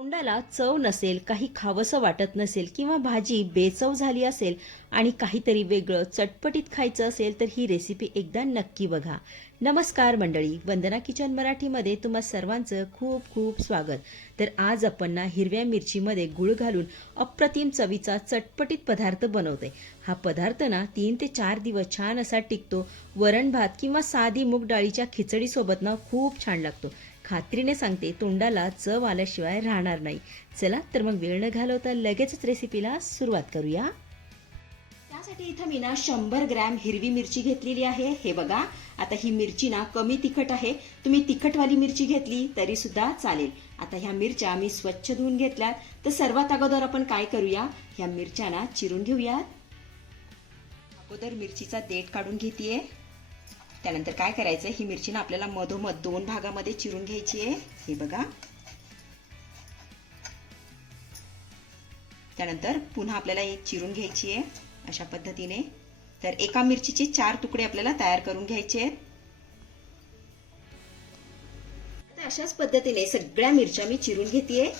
तोंडाला चव नसेल, काही खावंसं वाटत नसेल किंवा भाजी बेचव झाली असेल आणि काहीतरी वेगळं चटपटीत खायचं असेल तर ही रेसिपी एकदा नक्की बघा. नमस्कार मंडळी, वंदना किचन मराठीमध्ये तुम्हा सर्वांचं खूप खूप स्वागत. तर आज आपण हिरव्या मिरचीमध्ये गूळ घालून अप्रतिम चवीचा चटपटीत पदार्थ बनवतोय. हा पदार्थ 3 ते 4 दिवस छान असा टिकतो. वरण भात किंवा साधी मूग डाळीच्या खिचडीसोबत खूप छान लागतो. खात्रीने सांगते, तोंडाला चव आल्याशिवाय राहणार नाही. चला तर मग वेळ न घालवता लगेचच रेसिपीला सुरुवात करूया. त्यासाठी इथं मी 100 ग्रॅम हिरवी मिरची घेतलेली आहे. हे बघा, आता ही मिरची कमी तिखट आहे. तुम्ही तिखटवाली मिरची घेतली तरी सुद्धा चालेल. आता ह्या मिरच्या मी स्वच्छ धुवून घेतल्यात. तर सर्वात अगोदर आपण काय करूया, ह्या मिरच्या चिरून घेऊयात. अगोदर मिरचीचा देठ काढून घेतेय. त्यानंतर काय करायचं, ही मिरची आपल्याला मधोमध 2 भागामध्ये चिरून घ्यायची आहे. हे बघा. त्यानंतर पुन्हा आपल्याला एक चिरून घ्यायची आहे अशा पद्धतीने. तर एका मिरचीचे 4 तुकडे आपल्याला तयार करून घ्यायचे आहेत. तर अशाच पद्धतीने सगळ्या मिरच्या मी चिरून घेतेय.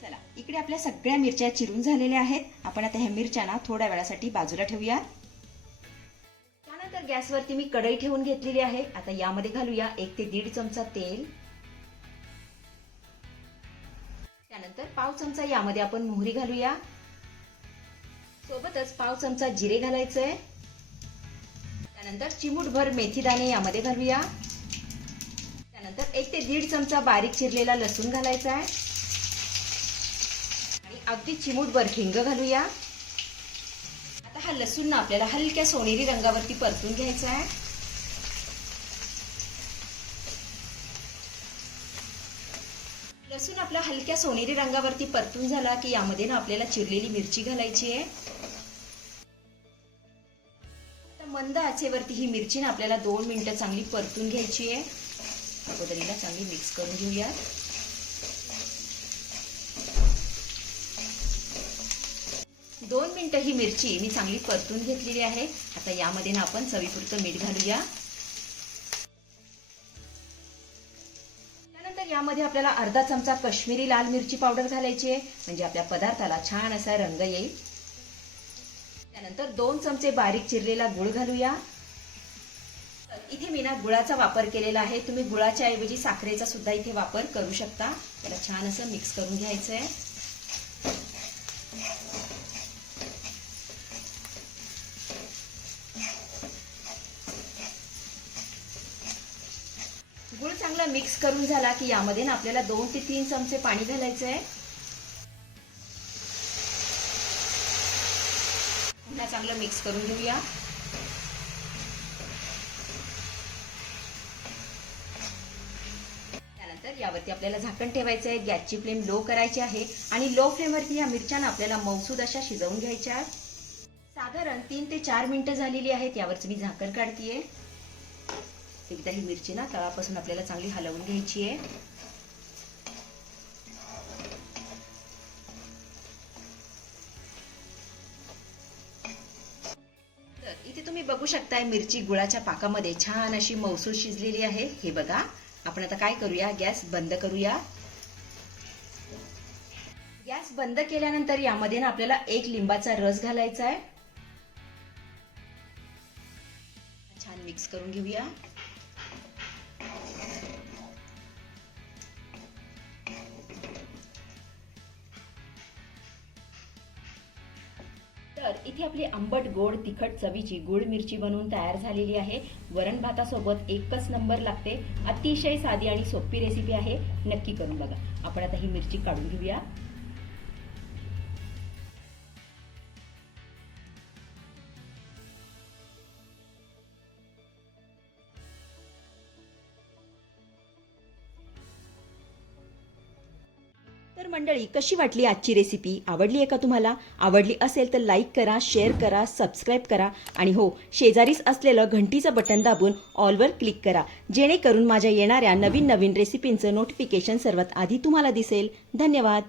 चला, इकडे आपल्या सगळ्या मिरच्या चिरून झालेल्या आहेत. आपण आता ह्या मिरच्या थोड्या वेळासाठी बाजूला ठेवूया. त्यानंतर गॅसवरती मी कढई ठेवून घेतलेली आहे. आता यामध्ये घालूया 1 ते 1.5 चमचा तेल. त्यानंतर पाव चमचा यामध्ये आपण मोहरी घालूया. सोबतच पाव चमचा जिरे घालायचंय. त्यानंतर चिमूटभर मेथीदाणे यामध्ये घालूया. त्यानंतर 1 ते 1.5 चमचा बारीक चिरलेला लसूण घालायचा आहे. अगदी चिमूटभर हिंग घालूया. आता हा लसूण आपल्याला हलक्या सोनेरी रंगावरती परतून घ्यायचा आहे. लसूण आपला हलक्या सोनेरी रंगावरती परतून झाला की यामध्ये आपल्याला चिरलेली मिरची घालायची आहे. आता मंद आचेवरती ही मिरची आपल्याला 2 मिनिटं चांगली परतून घ्यायची आहे. अगोदर हिला चांगली मिक्स करून घेऊया. 2 मिनिटं ही मिरची मी चांगली परतून घेतलेली आहे. आता यामध्ये आपण चवीपुरतं मीठ घालूया. त्यानंतर यामध्ये आपल्याला अर्धा चमचा काश्मीरी लाल मिरची पावडर घालायची आहे, म्हणजे आपल्या पदार्थाला छान असा रंग येईल. त्यानंतर 2 चमचे बारीक चिरलेला गूळ घालूया. इथे मी गुळाचा वापर केलेला आहे. तुम्ही गुळाच्या ऐवजी साखरेचा सुद्धा इथे वापर करू शकता. त्याला छान असं मिक्स करून घ्यायचं आहे. गूळ चांगला मिक्स करून झाला की यामध्ये आपल्याला 2 ते 3 चमचे पाणी घालायचं आहे. पुन्हा चांगलं मिक्स करून घेऊया. त्यानंतर यावरती आपल्याला झाकण ठेवायचं आहे. गॅसची फ्लेम लो करायची आहे आणि लो फ्लेमवरती या मिरच्या आपल्याला मऊसूद अशा शिजवून घ्यायच्या आहेत. साधारण 3 ते 4 मिनिटं झालेली आहेत. यावरच मी झाकण काढतेय. एकदा ही मिरची तळापासून आपल्याला चांगली हलवून घ्यायची आहे. तर इथे तुम्ही बघू शकताय मिरची गुळाच्या पाकामध्ये छान अशी मऊसूद शिजलेली आहे. हे बघा, आपण आता काय करूया, गॅस बंद करूया. गॅस बंद केल्यानंतर यामध्ये आपल्याला 1 लिंबाचा रस घालायचा आहे. छान मिक्स करून घेऊया. तर इथे आपली आंबट गोड तिखट चवीची गुळ मिरची बनवून तयार झालेली आहे. वरण भातासोबत एकच नंबर लागते. अतिशय साधी आणि सोपी रेसिपी आहे. नक्की करून बघा. आपण आता ही मिरची काढून घेऊया. तर मंडळी, कशी वाटली आजची रेसिपी? आवडली आहे का तुम्हाला? आवडली असेल तर लाईक करा, शेअर करा, सबस्क्राईब करा आणि हो, शेजारीच असलेलं घंटीचं बटन दाबून ऑलवर क्लिक करा, जेणेकरून माझ्या येणाऱ्या नवीन रेसिपींचं नोटिफिकेशन सर्वात आधी तुम्हाला दिसेल. धन्यवाद.